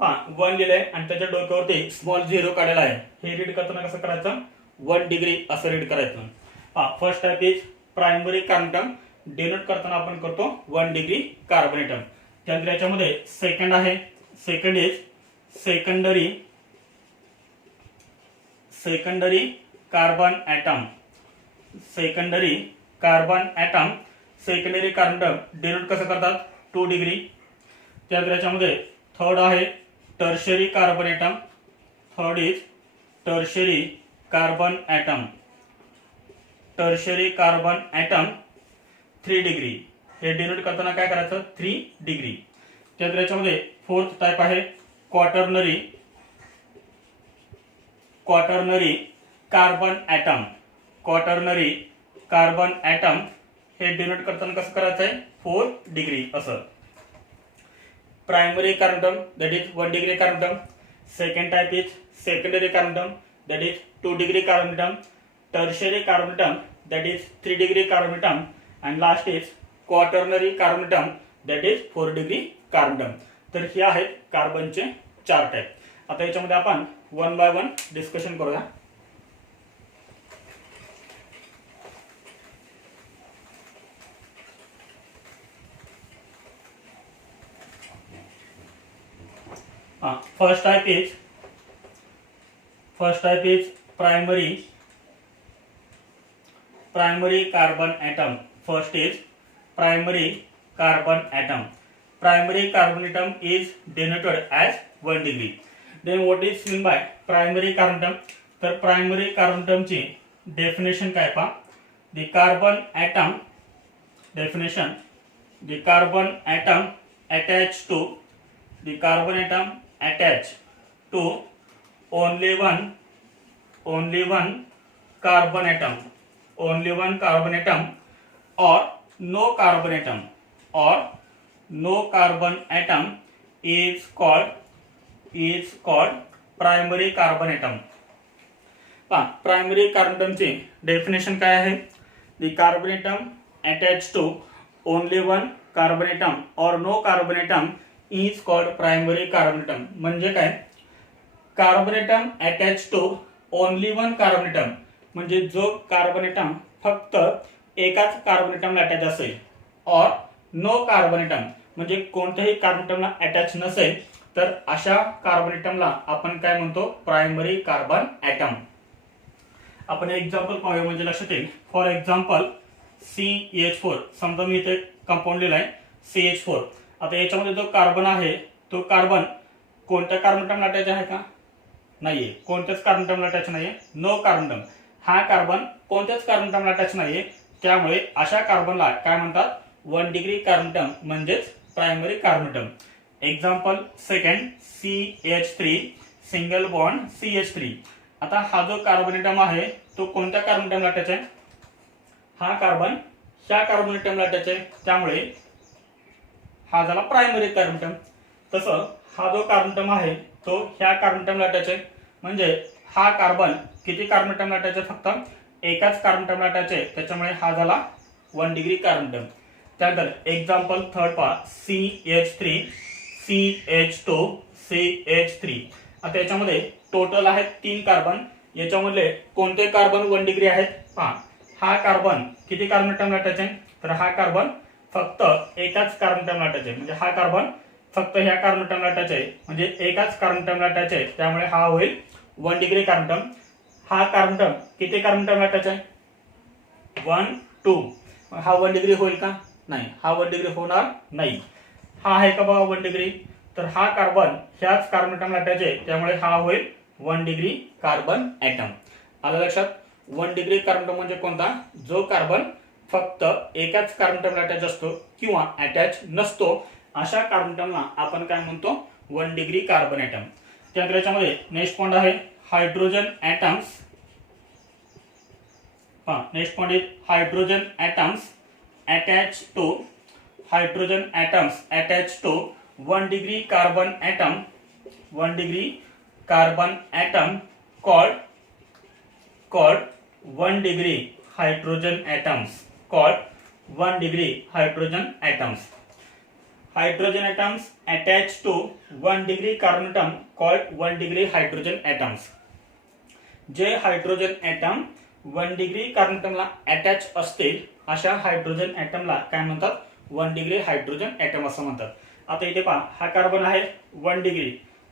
1 लिहिलंय आणि त्याच्या डोक्यावरती स्मॉल 0 काढलेला आहे. हे रीड करताना कसं करायचं, 1 डिग्री असं रीड करायचं. First type is primary carbon atom. Denote करताना आपण करतो 1 डिग्री कार्बन ॲटम. त्यानंतर याच्यामध्ये सेकंड आहे, second is secondary carbon atom. Secondary carbon atom. Secondary carbon atom denote कसं करतात, 2 डिग्री. त्यानंतर याच्यामध्ये थर्ड आहे tertiary carbon atom. Third is tertiary carbon atom. Tertiary carbon atom 3 degree. हे डिनोट करताना काय करायचं, 3 डिग्री. त्यानंतर याच्यामध्ये फोर्थ टाइप आहे quaternary carbon atom. Quaternary carbon atom हे डिनोट करताना कसं करायचं आहे, 4 डिग्री असं. Primary carbon atom that is 1 degree carbon atom. Second type is secondary carbon atom that is 2 degree carbon atom. Tertiary carbon atom that is 3 degree carbon atom, and last is quaternary carbon atom that is 4 degree carbon atom. तर हे आहेत कार्बनचे 4 टाइप. आता याच्यामध्ये आपण 1 by 1 डिस्कशन करूया. First type is primary carbon atom. First is primary carbon atom. Primary carbon atom is denoted as 1 degree. Then what is mean by primary carbon atom? तर primary carbon atom ची definition काय पहा. The carbon atom definition. The carbon atom attached to only one carbon atom. Only one carbon atom or no carbon atom or no carbon atom is called primary carbon atom. Primary carbon एटमची डेफिनेशन काय आहे? The carbon atom attach to only one carbon atom or no carbon atom is called primary carbon atom. म्हणजे काय? Carbon atom attach to only one carbon atom म्हणजे जो कार्बन एटम फक्त एकाच कार्बन एटमला अटॅच असेल, और नो कार्बन एटम म्हणजे कोणत्याही कार्बन एटमला अटॅच नसेल, तर अशा कार्बन एटमला आपण काय म्हणतो? Primary carbon atom. आपण एक्झाम्पल पाहूया म्हणजे लक्षात येईल. For example CH4. समजा मी इथे कंपाऊंड लिहिलाय CH4. आता याच्यामध्ये जो कार्बन आहे तो कार्बन कोणत्या कार्बन एटमला अटॅच आहे का? नाहीये. कोणत्याच कार्बन एटमला अटॅच नाहीये. No carbon atom. हा कार्बन कोणत्याच कार्बन एटमला अटॅच नाहीये, त्यामुळे अशा कार्बनला काय म्हणतात? 1 डिग्री कार्बन एटम म्हणजेच primary carbon atom. Example second CH3 single bond CH3. आता हा जो कार्बन एटम आहे तो कोणत्या कार्बन एटमला अटॅच आहे? हा कार्बन ह्या कार्बन एटमला अटॅच आहे, त्यामुळे हा झाला प्रायमरी कार्बन एटम. तसं हा जो कार्बन एटम आहे तो ह्या कार्बन एटमला अटॅच आहे, म्हणजे हा कार्बन किती कार्बन एटमला अटॅच आहे? फक्त एकाच कार्बन एटमला अटॅच आहे, त्याच्यामुळे हा झाला 1 डिग्री कार्बन एटम. त्यानंतर एक्झाम्पल थर्ड पहा CH3 CH2 CH3. आता याच्यामध्ये टोटल आहेत 3 कार्बन. याच्यामधले कोणते कार्बन 1 डिग्री आहेत? पहा, हा कार्बन किती कार्बन एटमला अटॅच आहे? तर हा कार्बन फक्त एकाच कार्बन एटमला अटॅच आहे, म्हणजे हा कार्बन फक्त ह्या कार्बन एटमला अटॅच आहे, म्हणजे एकाच कार्बन एटमला अटॅच आहे, त्यामुळे हा होईल 1 डिग्री कार्बन एटम. हा कार्बन एटम किती कार्बन एटमला अटॅच आहे? 1 2. हा 1 डिग्री होईल का? नाही, हा 1 डिग्री होणार नाही. हा आहे का बघा 1 डिग्री? तर हा कार्बन ह्याच कार्बन एटमला अटॅच आहे, त्यामुळे हा होईल 1 डिग्री कार्बन एटम. आलं लक्षात? 1 डिग्री कार्बन एटम म्हणजे कोणता? जो कार्बन फक्त एकाच कार्बन एटमला अटॅच असतो किंवा अटॅच नसतो, अशा कार्बन एटमला आपण काय म्हणतो? 1 डिग्री कार्बन एटम. त्यानंतर याच्यामध्ये नेक्स्ट पॉइंट आहे hydrogen atoms. Next point is hydrogen atoms attach to 1 degree carbon atom. 1 degree carbon atom called 1 degree hydrogen atoms. Called 1 degree hydrogen atoms. Hydrogen atoms attached to 1 degree carbon atom called 1 degree hydrogen atoms. जे हायड्रोजन ॲटम 1 डिग्री कार्बन एटमला अटॅच असतील अशा हायड्रोजन ॲटमला काय म्हणतात? 1 डिग्री हायड्रोजन ॲटम असं म्हणतात. आता इथे पहा, हा कार्बन आहे 1 डिग्री,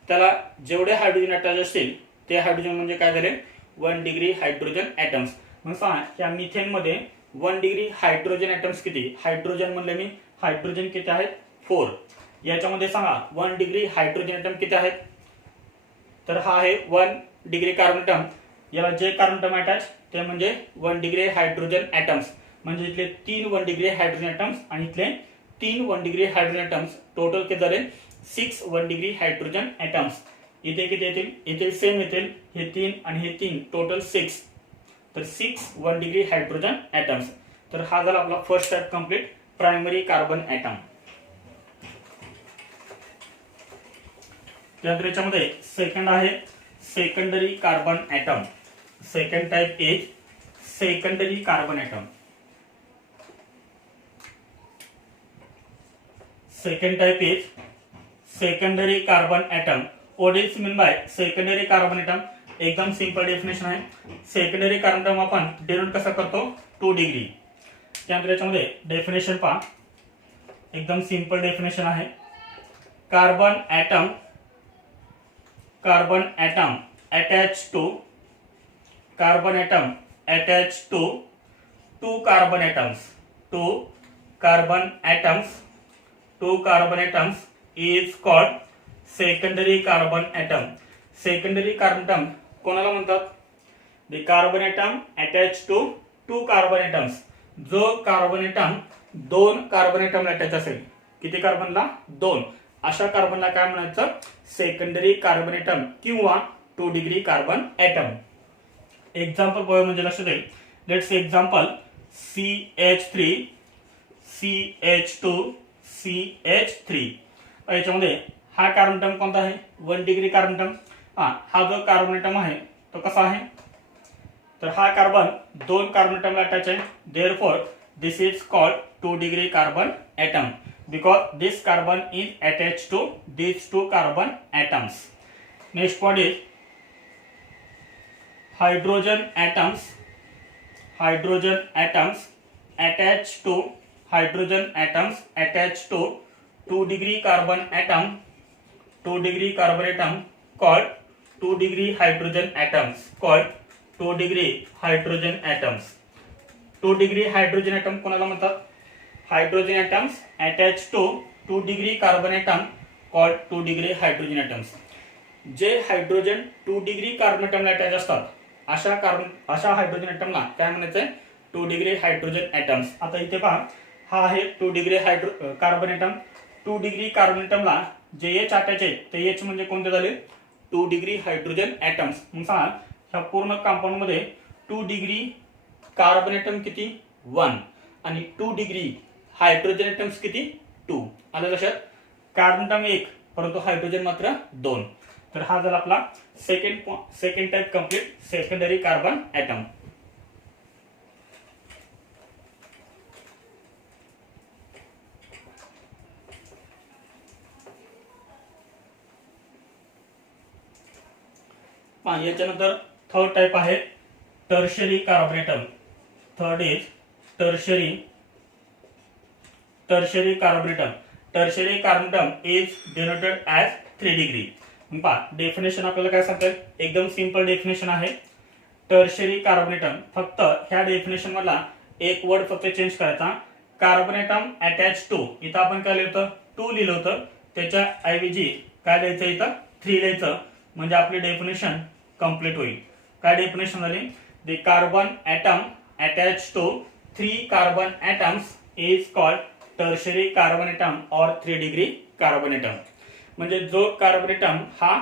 त्याला जेवढे हायड्रोजन अटॅच असतील ते हायड्रोजन म्हणजे काय झाले? 1 डिग्री हायड्रोजन ॲटम्स. मग पहा, या मिथेन मध्ये 1 डिग्री हायड्रोजन ॲटम्स किती? हायड्रोजन म्हणले मी, हायड्रोजन किती आहेत? 4. याच्यामध्ये सांगा 1 डिग्री हायड्रोजन ॲटम किती आहेत? तर हा आहे 1 डिग्री कार्बन ॲटम. याला जे कार्बन ॲटम अटॅच ते म्हणजे 1 डिग्री हायड्रोजन ॲटम्स. म्हणजे इथले 3 1 डिग्री हायड्रोजन ॲटम्स आणि इथले 3 1 डिग्री हायड्रोजन ॲटम्स. टोटल किती झाले? 6 1 डिग्री हायड्रोजन ॲटम्स. इथे किती येतील? इथे सेम येतील. हे 3 आणि हे 3 टोटल 6. तर 6 1 डिग्री हायड्रोजन ॲटम्स. तर हा झाला आपला first step complete, primary carbon atom. त्यानंतर याच्यामध्ये सेकंड आहे secondary carbon atom. Second type is secondary carbon atom. Second type is secondary carbon atom. What is mean by secondary carbon atom? एकदम सिंपल डेफिनेशन आहे. सेकंडरी कार्बन ॲटम आपण डिनोट कसा करतो? 2 डिग्री. त्यानंतर याच्यामध्ये डेफिनेशन पहा, एकदम सिंपल डेफिनेशन आहे. Carbon atom attached to carbon atom attached to 2 carbon atoms. 2 carbon atoms is called secondary carbon atom. Secondary carbon atom कोणाला म्हणतात? The carbon atom attached to 2 carbon atoms. जो कार्बन ॲटम 2 कार्बन ॲटमला अटॅच असेल. किती कार्बनला? 2. अशा कार्बनला काय म्हणायचं? सेकंडरी कार्बन ॲटम किंवा 2 डिग्री कार्बन ॲटम. एक्झाम्पल बघूया म्हणजे लक्षात येईल. Let's example CH3 CH2CH3. याच्यामध्ये हा कार्बन ॲटम कोणता आहे 1 डिग्री कार्बन ॲटम. हा जो कार्बन ॲटम आहे तो कसा आहे तर हा कार्बन 2 कार्बन ॲटमला अटॅच आहे. Therefore this is called 2 degree carbon atom because this carbon is attached to these 2 carbon atoms. Next point is hydrogen atoms attached to 2 degree carbon atom called 2 degree hydrogen atoms called 2 degree hydrogen atoms. 2 degree hydrogen atom कोणाला म्हणतात hydrogen atoms attached to 2 degree carbon atom called 2 degree hydrogen atoms. जे हायड्रोजन 2 डिग्री कार्बन ॲटमला अटॅच असतात अशा हायड्रोजन ॲटमला काय म्हणायचंय 2 डिग्री हायड्रोजन ॲटम्स. आता इथे पहा हा आहे 2 degree carbon atom. 2 degree carbon ॲटमला जे एच अटॅच आहे ते एच म्हणजे कोणते झाले 2 डिग्री हायड्रोजन ॲटम्स. मग सांगा ह्या पूर्ण कंपाऊंड मध्ये 2 डिग्री कार्बन ॲटम किती 1 आणि 2 डिग्री हायड्रोजन ॲटम्स किती 2. आलं लक्षात. कार्बन ॲटम 1 परंतु हायड्रोजन मात्र 2. तर हा झाला आपला second type complete secondary carbon atom. याच्यानंतर थर्ड टाइप आहे tertiary carbon atom. Third is tertiary carbon atom. Tertiary carbon atom is denoted as 3 degree. पहा डेफिनेशन आपल्याला काय सांगतात एकदम सिंपल डेफिनेशन आहे. टर्शरी कार्बन ॲटम फक्त ह्या डेफिनेशन मधला एक वर्ड फक्त चेंज करायचा. कार्बन ॲटम अटॅच टू इथं आपण काय लिहिलं 2 लिहिलं होतं त्याच्या ऐवजी काय लिहायचं इथं 3 लिहायचं म्हणजे आपली डेफिनेशन कंप्लीट होईल. काय डेफिनेशन झाली the carbon atom attach to 3 carbon atoms is called tertiary carbon atom और 3 डिग्री कार्बन ॲटम. म्हणजे जो कार्बन ॲटम हा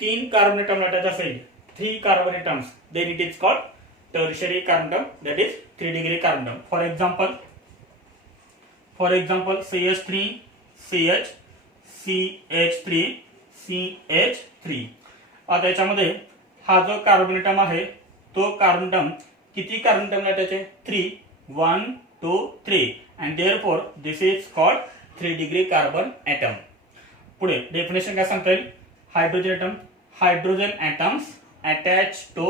3 कार्बन ॲटम अटॅच असेल 3 carbon atoms then it is called tertiary carbon atom that is 3 degree carbon atom. For example CH3 CH CH3 CH3. आता याच्यामध्ये हा जो कार्बन ॲटम आहे तो कार्बन ॲटम किती कार्बन ॲटमला अटॅच आहे 3 1 2 3 and therefore this is called 3 degree carbon atom. पुढे डेफिनेशन काय सांगता येईल hydrogen atoms attached to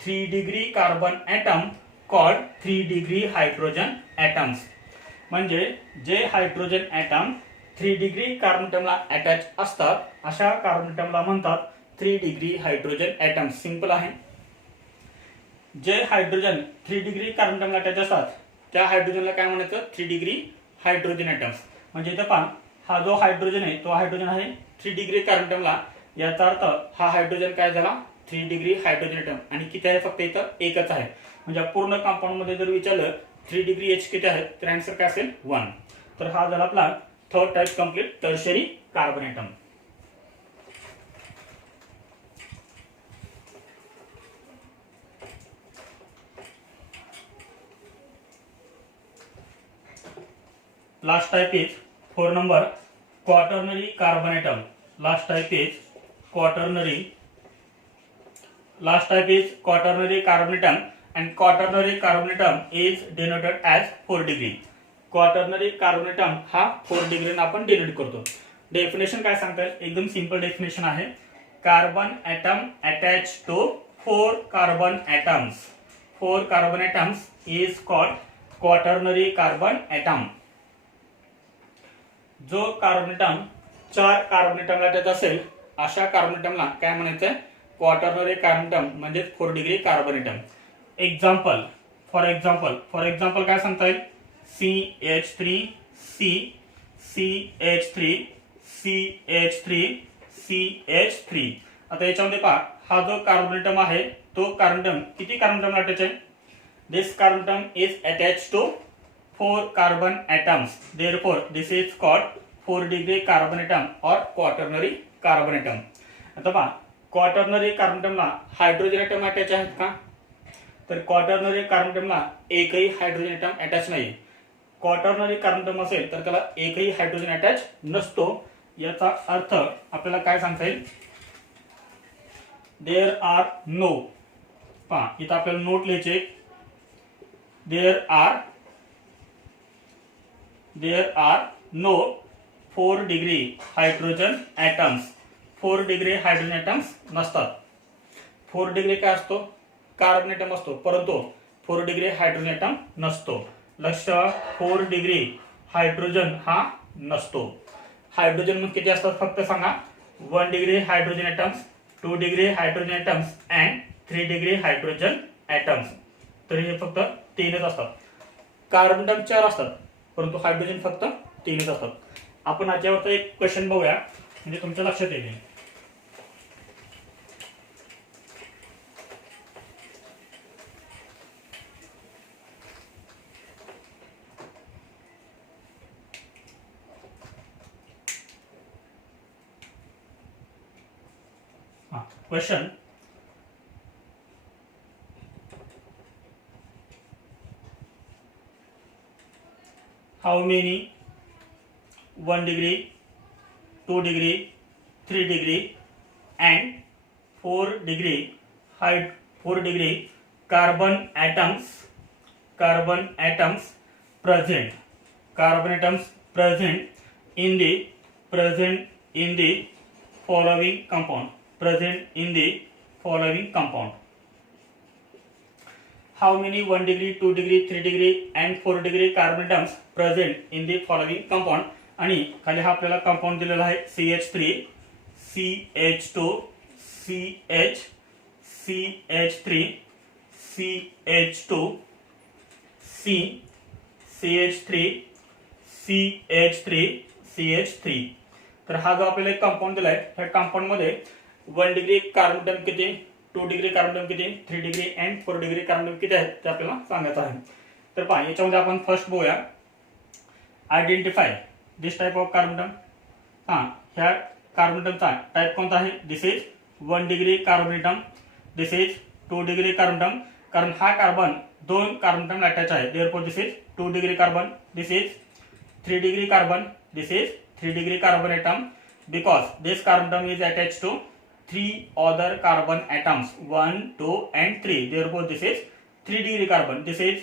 3 degree carbon atom called 3 degree hydrogen atoms. म्हणजे जे हायड्रोजन ॲटम 3 डिग्री कार्बन ॲटमला अटॅच असतात अशा कार्बन ॲटमला म्हणतात 3 डिग्री हायड्रोजन ॲटम. सिंपल आहे. जे हायड्रोजन 3 डिग्री कार्बन ॲटमला अटॅच असतात त्या हायड्रोजनला काय म्हणायचं 3 डिग्री हायड्रोजन ॲटम्स. म्हणजे इथं पहा हा जो हायड्रोजन आहे तो हायड्रोजन आहे 3 डिग्री कार्बन ॲटमला. याचा अर्थ हा हायड्रोजन काय झाला 3 डिग्री हायड्रोजन ॲटम आणि किती आहे फक्त इथं एकच आहे. म्हणजे पूर्ण कंपाऊंड मध्ये जर विचारलं 3 डिग्री एच किती आहे तर आन्सर काय असेल 1. तर हा झाला आपला third type complete tertiary carbon atom. Last type is 4 number quaternary carbon atom. Last type is quaternary carbon atom and quaternary carbon atom is denoted as 4 degree. Quaternary carbon atom हा 4 डिग्री आपण डिनोट करतो. डेफिनेशन काय सांगतात एकदम सिंपल डेफिनेशन आहे. Carbon atom attach to 4 carbon atoms is called quaternary carbon atom. जो कार्बन ॲटम 4 कार्बन ॲटमला अटॅच असेल अशा कार्बन ॲटमला काय म्हणायचं क्वाटर्नरी कार्बन ॲटम म्हणजे 4 degree carbon atom. For example काय सांगता येईल CH3 CH3. आता याच्यामध्ये पहा हा जो कार्बन ॲटम आहे तो कार्बन ॲटम किती कार्बन ॲटमला अटॅच आहे. This carbon atom is attach to 4 carbon atoms. Therefore this is called 4 degree carbon atom or quaternary carbon atom. आता पहा क्वाटर्नरी कार्बन ॲटमला हायड्रोजन ॲटम अटॅच आहेत का तर क्वाटर्नरी कार्बन ॲटमला एकही हायड्रोजन ॲटम अटॅच नाही. क्वाटर्नरी कार्बन असेल तर त्याला एकही हायड्रोजन अटॅच नसतो. याचा अर्थ आपल्याला काय सांगता येईल, देअर आर नो, पहा इथं आपल्याला नोट लिहायचे, there are no 4 degree hydrogen atoms. 4 degree hydrogen atoms नसतात. 4 डिग्री काय असतो, कार्बन ॲटम असतो, परंतु 4 डिग्री हायड्रोजन ॲटम नसतो. लक्ष ठेवा, 4 डिग्री हायड्रोजन हा नसतो. हायड्रोजन मग किती असतात फक्त सांगा, 1 degree hydrogen atoms, 2 degree hydrogen atoms and 3 degree hydrogen atoms. तर हे फक्त 3च असतात. कार्बन ॲटम 4 असतात, परंतु हायड्रोजन फक्त 3च असतात. आपण याच्यावरचा एक क्वेश्चन बघूया, म्हणजे तुमच्या लक्षात येईल. Question, how many 1 degree, 2 degree, 3 degree and 4 degree carbon atoms present in the following compound. How many 1 degree, 2 degree, 3 degree and 4 degree carbon atoms present in the following compound. आणि खाली हा आपल्याला कंपाऊंड दिलेला आहे CH3, CH2, CH3, CH2, CH3. तर हा जो आपल्याला एक कंपाऊंड दिलाय, ह्या कंपाऊंड मध्ये 1 डिग्री कार्बन ॲटम किती, 2 डिग्री कार्बन ॲटम किती, 3 degree and 4 degree carbon atom किती आहेत ते आपल्याला सांगायचं आहे. तर पहा याच्यामध्ये आपण फर्स्ट बघूया, identify this type of carbon atom. ह्या कार्बन ॲटमचा टाइप कोणता आहे, this is 1 degree carbon atom, this is 2 degree carbon atom. कारण हा कार्बन 2 कार्बन ॲटम अटॅच आहे, therefore this is 2 degree carbon, this is 3 degree carbon, this is 3 degree carbon atom, because this carbon atom is attached to 3 other carbon atoms, 1, 2 and 3. Therefore this is 3 degree carbon, this is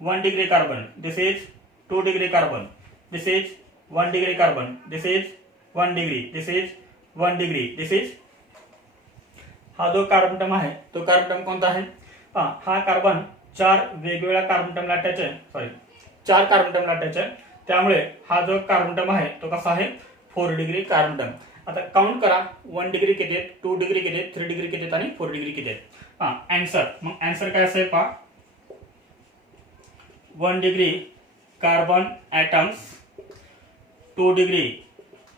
1 degree carbon, this is 2 degree carbon, this is 1 degree carbon, this is 1 degree, this is 1 degree, this is. हा जो कार्बन ॲटम आहे तो कार्बन ॲटम कोणता आहे, हा कार्बन 4 वेगवेगळ्या कार्बन ॲटमला अटॅच आहे, 4 कार्बन ॲटमला अटॅच आहे. त्यामुळे हा जो कार्बन ॲटम आहे तो कसा आहे, 4 डिग्री कार्बन ॲटम. आता काउंट करा, 1 डिग्री किती आहेत, 2 डिग्री किती आहेत, 3 डिग्री किती आहेत आणि 4 डिग्री किती आहेत. आन्सर, मग आन्सर काय असेल पहा, 1 degree carbon atoms, 2 degree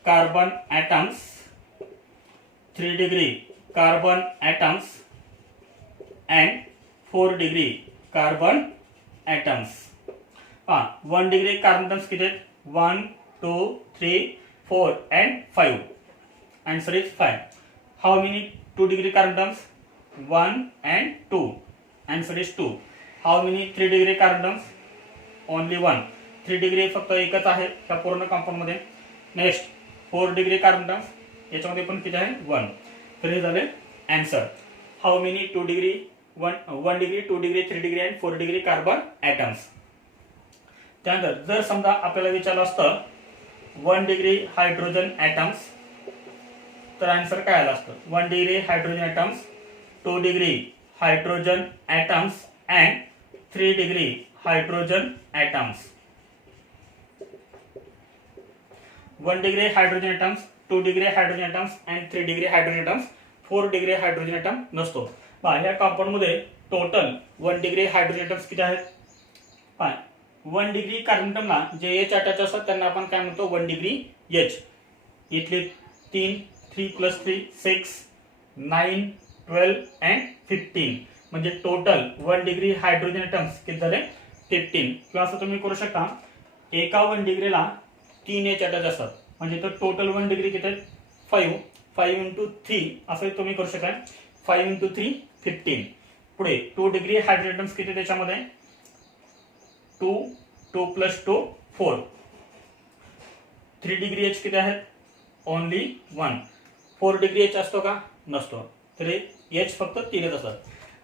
carbon atoms, 3 degree carbon atoms and 4 degree carbon atoms. 1 degree carbon atoms किती आहेत, 1, 2, 3, 4 and 5. Answer is 5. How many 2 degree carbon atoms, 1 and 2. Answer is 2. How many 3 degree carbon atoms, only 1. 3 degree फक्त एकच आहे त्या पूर्ण कंपाऊंड मध्ये. नेक्स्ट 4 डिग्री कार्बन ॲटम्स, याच्यामध्ये पण किती आहे, 1. तर हे झाले answer. How many 2 degree, 1 degree, 2 degree, 3 degree and 4 degree carbon atoms. त्यानंतर जर समजा आपल्याला विचारलं असतं 1 डिग्री हायड्रोजन ॲटम्स, तर आन्सर काय आलं असतं, 1 degree hydrogen atoms, 2 degree hydrogen atoms and 3 degree hydrogen atoms. 1 degree hydrogen atoms, 2 degree hydrogen atoms and 3 degree hydrogen atoms, 4 degree hydrogen atom नसतो. ह्या कंपाऊंड मध्ये टोटल 1 डिग्री हायड्रोजन ॲटम्स किती आहेत, 1 डिग्री कार्बन ॲटमला जे एच अटॅच असतात त्यांना आपण काय म्हणतो, 1 डिग्री एच. इथले 3 + 3 6 9 12 अँड 15, म्हणजे टोटल 1 डिग्री हायड्रोजन ॲटम्स किती झाले, 15. किंवा असं तुम्ही करू शकता, एका 1 डिग्रीला 3 एच अटॅच असतात, म्हणजे तर टोटल 1 डिग्री किती आहेत, 5 × 3 असं तुम्ही करू शकता, 5 × 3 15. पुढे 2 डिग्री हायड्रोजन ॲटम्स किती त्याच्यामध्ये, 2 2 + 2 4. 3 डिग्री एच किती आहेत? ओनली 1. 4 डिग्री एच असतो का? नसतो. तर एच फक्त 3च असतात.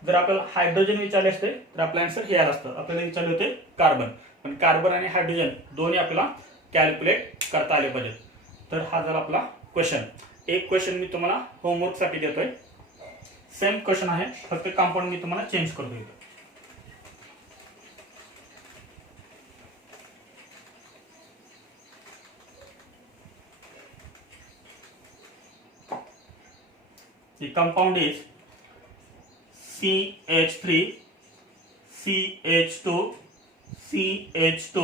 जर आपल्याला हायड्रोजन विचारले असते तर आपलं आन्सर हे आलं असतं. आपल्याला विचारले होते कार्बन, पण कार्बन आणि हायड्रोजन दोन्ही आपल्याला कॅल्क्युलेट करता आले पाहिजेत. तर हा झाला आपला क्वेश्चन. एक क्वेश्चन मी तुम्हाला होमवर्कसाठी देतोय. सेम क्वेश्चन आहे, फक्त कंपाऊंड मी तुम्हाला चेंज करतो इथं. The compound is CH3, CH2, CH2,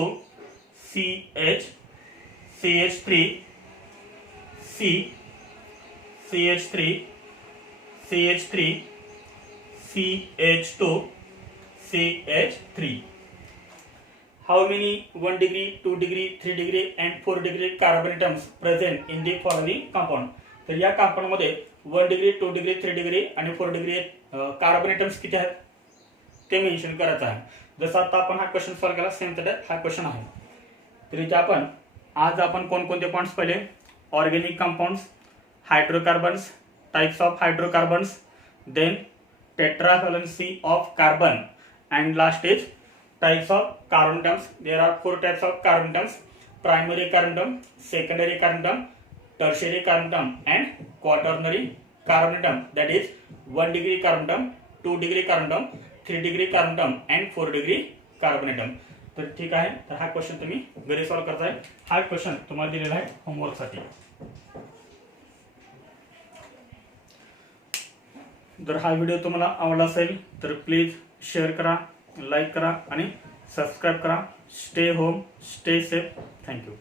CH, CH3, C, CH3, CH3, CH2, CH3. How many 1 degree, 2 degree, 3 degree and 4 degree carbon atoms present in the following compound? तर या कंपाऊंड मध्ये 1 डिग्री, 2 डिग्री, 3 डिग्री आणि 4 डिग्री कार्बन ॲटम्स किती आहेत ते मेन्शन करायचं आहे. जसं आता आपण हा क्वेश्चन सॉल्व्ह केला, सेम तसा हा क्वेश्चन आहे. तर इथे आज आपण कोणकोणते पॉइंट्स पाहिले? Organic compounds, hydrocarbons, types of hydrocarbons, then tetravalency of carbon, and last is types of carbon atoms. There are 4 types of carbon atoms: primary carbon atom, secondary carbon atom, tertiary carbon atom and quaternary carbon atom. That is 1 degree carbon atom, 2 degree carbon atom, 3 degree carbon atom and 4 degree carbon atom. तर ठीक आहे. तर हा क्वेश्चन तुम्ही घरी सॉल्व्ह करताय. हा क्वेश्चन तुम्हाला दिलेला आहे होमवर्कसाठी. जर हा व्हिडिओ तुम्हाला आवडला असेल तर प्लीज शेअर करा, लाईक करा आणि सबस्क्राईब करा. Stay home, stay safe. Thank you.